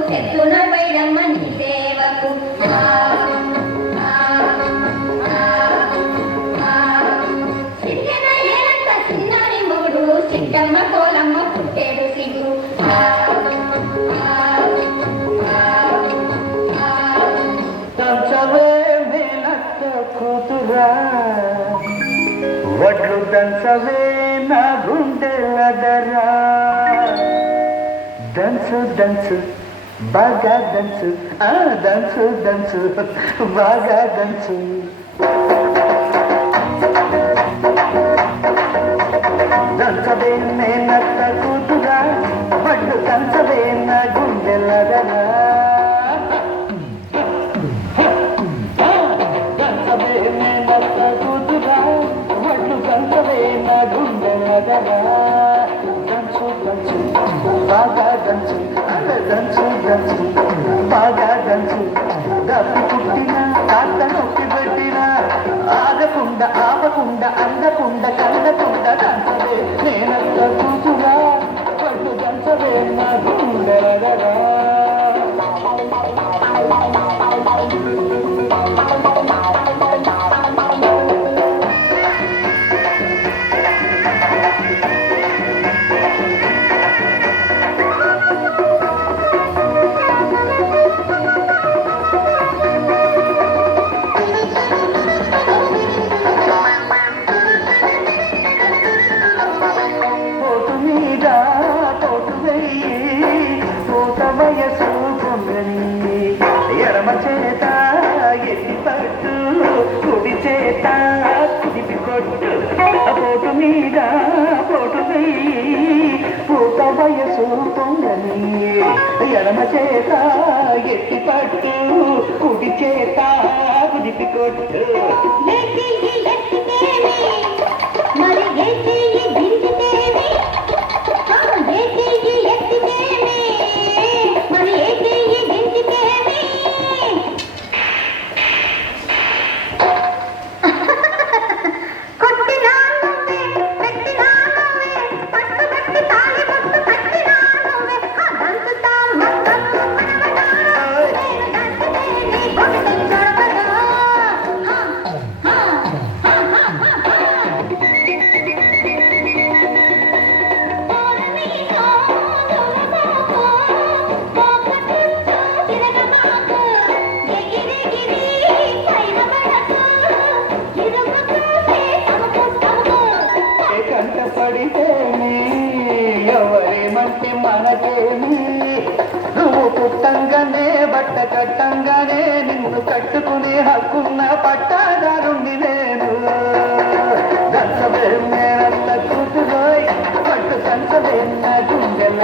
తెత్తున బైడమ్మ నీ సేవకు సిద్ధన ఏలంత చిన్నారి మొగుడు సిట్టమ్మ కోలమ్మ పుట్టేడు సిగ్గు కూతురా వడ్లు దంచవే నా గుండెలదరా దంచు దంచు బాగా దంచు దంచు దంచు బాగా దంచు దంచవే మేనత్త కూతురా వడ్లు దంచవే నా గుండెలదరా దంచు దంచు బాగా దంచు దంచు దంచు బాగా దంచు దప్పి పుట్టిన కాస్త నొప్పి పెట్టిన ఆగకుండా ఆపకుండా అందకుండా కలగకుండా దంచవే నేనంత కూతురా పట్టు దంచవే నా గుండెలదరా వయసు పొంగని ఎడమ చేత ఎత్తి పట్టు కుడి చేత కుదిపి కొట్టు పోటు మీద పోటు పూత వయసు పొంగని ఎడమ చేత ఎత్తి పట్టు కుడి చేత కుదిపి కొట్టు మరి పడితేనే ఎవరేమంటే మనకేమి నువ్వు పుట్టంగానే బట్ట కట్టంగానే నిన్ను కట్టుకునే హక్కున్న పట్టాదారుండి నేను దంచవే నేనంత కూతురోయ్ పట్టు దంచవే నా గుండెల